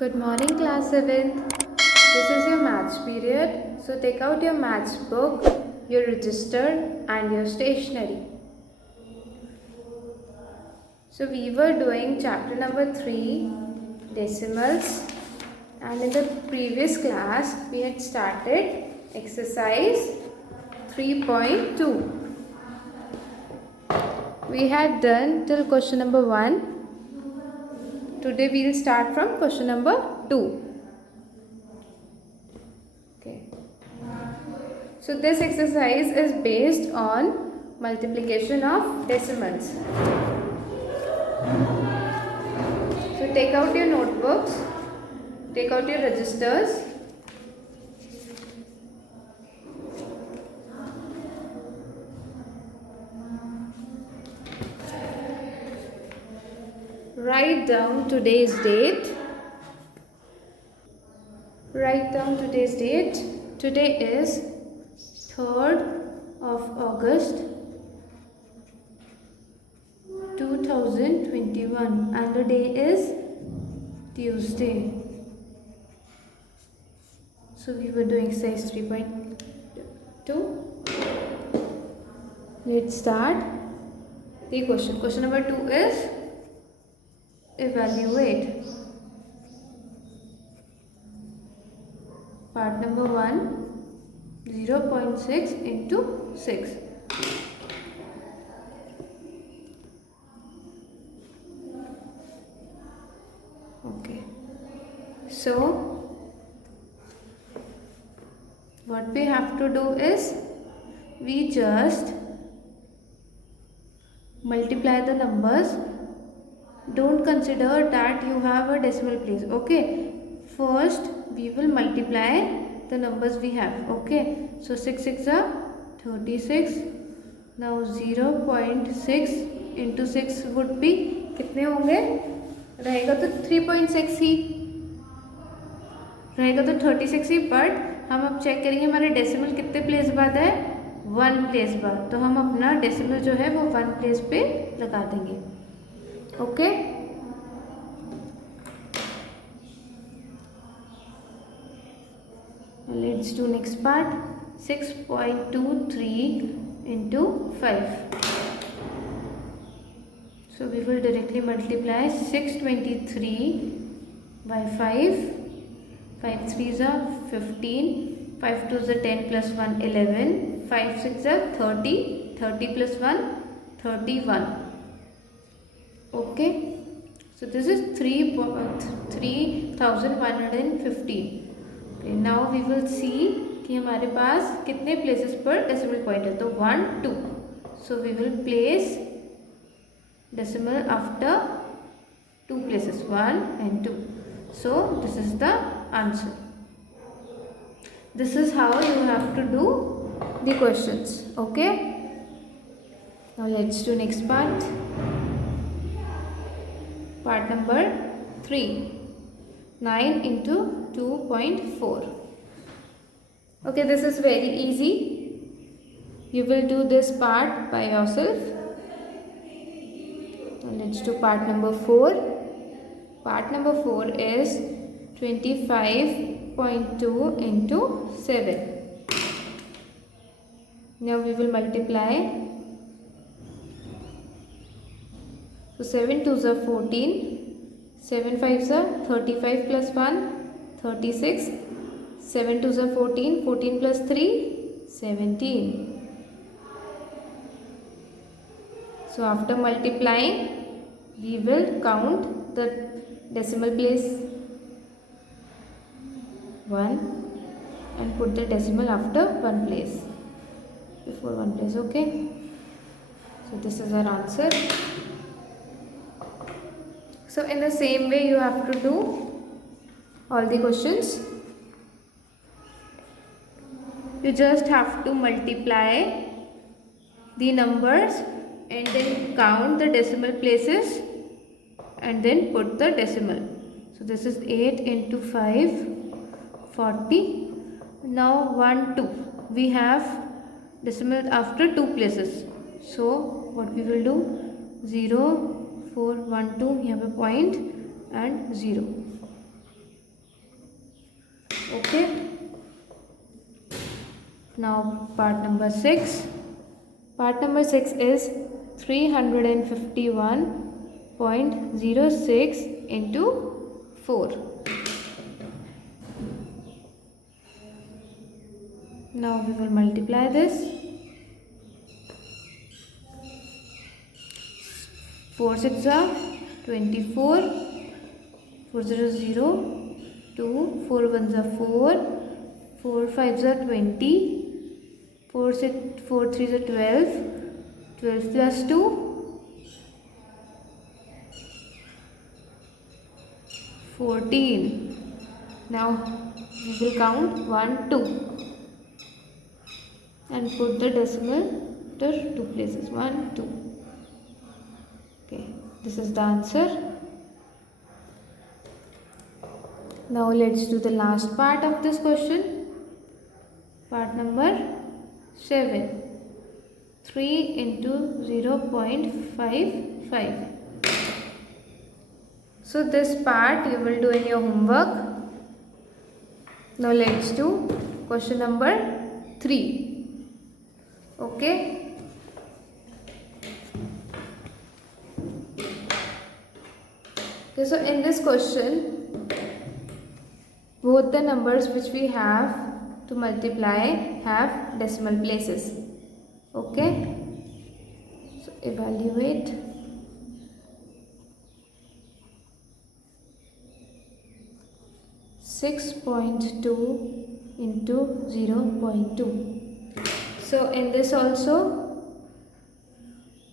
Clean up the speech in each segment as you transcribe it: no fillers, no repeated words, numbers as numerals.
Good morning, class 7th. This is your maths period. So take out your maths book, your register and your stationery. So we were doing chapter number 3, decimals, and in the previous class we had started exercise 3.2. We had done till question number 1. Today we will start from question number 2. Okay. So this exercise is based on multiplication of decimals. So take out your notebooks, take out your registers. Write down today's date. Write down today's date. Today is 3rd of August 2021 and the day is Tuesday. So we were doing exercise 3.2. Let's start the question. Question number 2 is evaluate. Part number 1, 0.6 into 6. Okay. So, what we have to do is, we just multiply the numbers. Don't consider that you have a decimal place. Okay. First, we will multiply the numbers we have. Okay. So 6 6 are 36. Now 0.6 into 6 would be कितने होंगे? रहेगा तो 3.6 ही रहेगा तो 36 ही. But हम अब check करेंगे हमारे डेसिमल कितने प्लेस बाद है, 1 प्लेस बाद. तो हम अपना डेसिमल जो है वो 1 प्लेस पे लगा देंगे. Okay. Let's do next part. 6.23 into 5. So we will directly multiply 623 by 5. 5 3s are 15. 5 2s are 10 plus 1 11. 5 6 are 30. 30 plus 1 31. Okay. So this is 3115. Okay, now we will see कि हमारे पास कितने places पर decimal point है. तो 1 2. So we will place decimal after 2 places, 1 and 2. So this is the answer. This is how you have to do the questions. Okay. Now let's do next part. Part number 3. 9 into 2.4. Okay, this is very easy. You will do this part by yourself. Now let's do part number 4. Part number 4 is 25.2 into 7. Now we will multiply. So 7 2s are 14. 7 5s are 35 plus 1 36. 7 2s are 14. 14 plus 3 17. So after multiplying we will count the decimal place 1 and put the decimal after 1 place, before 1 place. Okay. So this is our answer. So in the same way you have to do all the questions. You just have to multiply the numbers and then count the decimal places and then put the decimal. So this is 8 into 5 40. Now 1 2. We have decimal after 2 places. So what we will do, 0 4 1 2, यहाँ पे point and 0. Now part number 6. Part number 6 is 351.06 into 4. Now we will multiply this. 4 6 are 24, 4 0 0, 2, 4 1 are 4, 4 5 are 20, 4 3 are 12, 12 plus 2, 14. Now we will count 1 2 and put the decimal after 2 places. 1 2. Okay, this is the answer. Now let's do the last part of this question. Part number 7. 3 into 0.55. So this part you will do in your homework. Now let's do question number 3. Okay. Okay, so in this question, both the numbers which we have to multiply have decimal places. Okay. So evaluate. 6.2 into 0.2. So in this also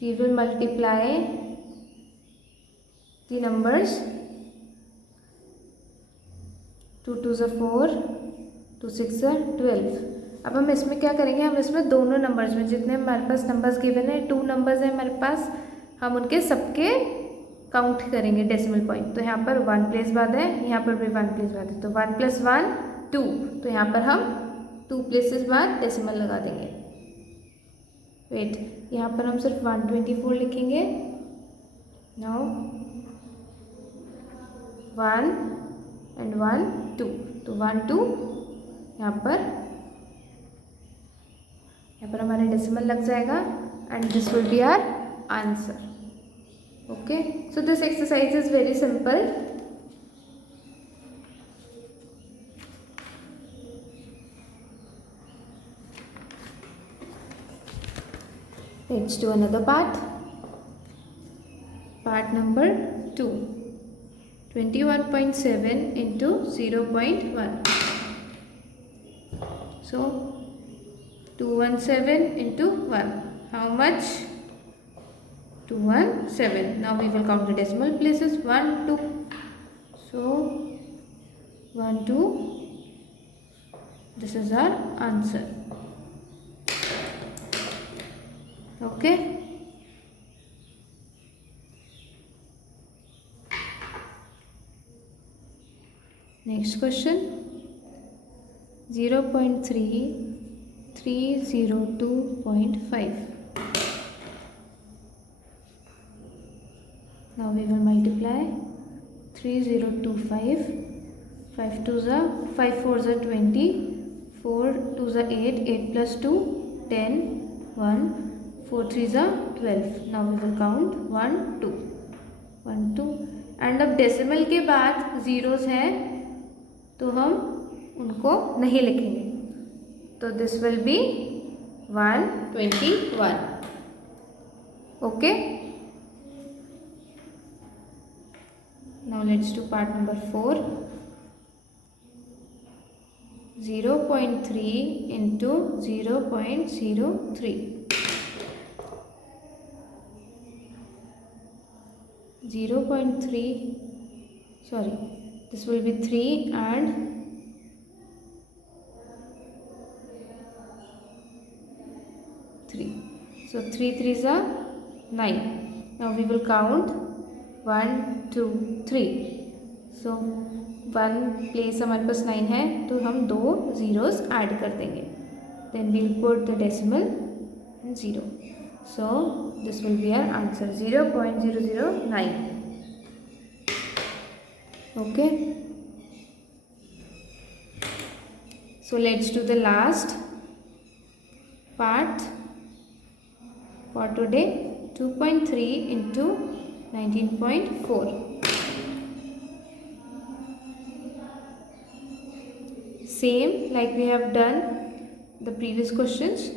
we will multiply the numbers. 2 2s are 4, 2 6 are 12. अब हम इसमें क्या करेंगे, हम इसमें दोनों numbers में जितने हमारे पास नंबर्स गिवन है, 2 नंबर्स हैं हमारे पास, हम उनके सबके काउंट करेंगे डेसिमल पॉइंट. तो यहाँ पर 1 प्लेस बाद है, यहाँ पर भी 1 प्लेस बाद है, तो 1 + 1 2. तो यहाँ पर हम 2 प्लेसेस बाद डेसिमल लगा देंगे. वेट, यहाँ पर हम सिर्फ 124 लिखेंगे. Now 1 and 1 2. तो 1 2 यहाँ पर हमारे डेसिमल लग जाएगा and this will be our answer. Okay, so this exercise is very simple. Let's do another part. Part number 2. 21.7 into 0.1. So 217 into 1. How much? 217. Now we will count the decimal places. 1 2. So 1 2. This is our answer. Okay. Next question. 0.3302.5. Now we will multiply. 3025. 5 2s are 5 4s are 20. 4 2s are 8. 8 plus 2 10. 1 4 3s are 12. Now we will count 1 2 1 2. And अब decimal के बाद zeros हैं तो हम उनको नहीं लिखेंगे. तो this will be 121. Okay. Now let's do part number 4. 0.3 into 0.03. 0.3, sorry, this will be 3 and 3. So 3 3s are 9. Now we will count 1 2 3. So 1 place हमारे पास 9 है तो हम 2 zeros ऐड कर देंगे. Then we will put the decimal and 0. So this will be our answer, 0.009. Okay. So let's do the last part for today. 2.3 into 19.4. Same like we have done the previous questions.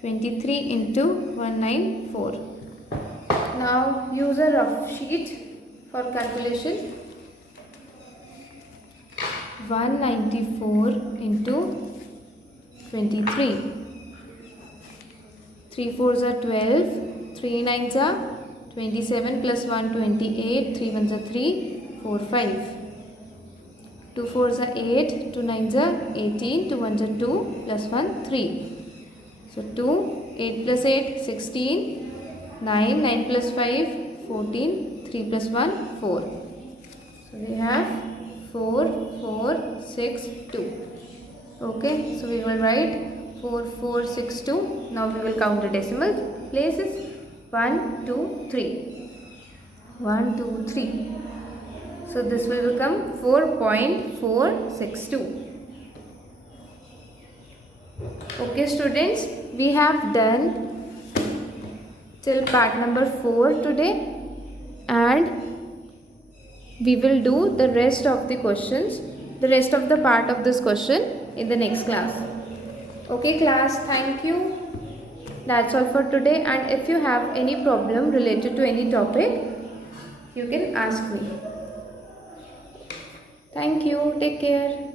23 into 194. Now use a rough sheet for calculation. 194 into 23. 3 4s are 12, 3 9s are 27 plus 1 28, 3 1s are 3, 4 5. 2 4s are 8, 2 9s are 18, 2 1s are 2 plus 1 3. So 2, 8 plus 8 16, 9, 9 plus 5 14, 3 plus 1 4. So we have 4 4 6 2. Okay, so we will write 4 4 6 2. Now we will count the decimal places. 1 2 3. 1 2 3. So this will become 4.462. Okay students, we have done till part number 4 today, and we will do the rest of the questions, the rest of the part of this question in the next class. Okay class, thank you. That's all for today, and if you have any problem related to any topic, you can ask me. Thank you. Take care.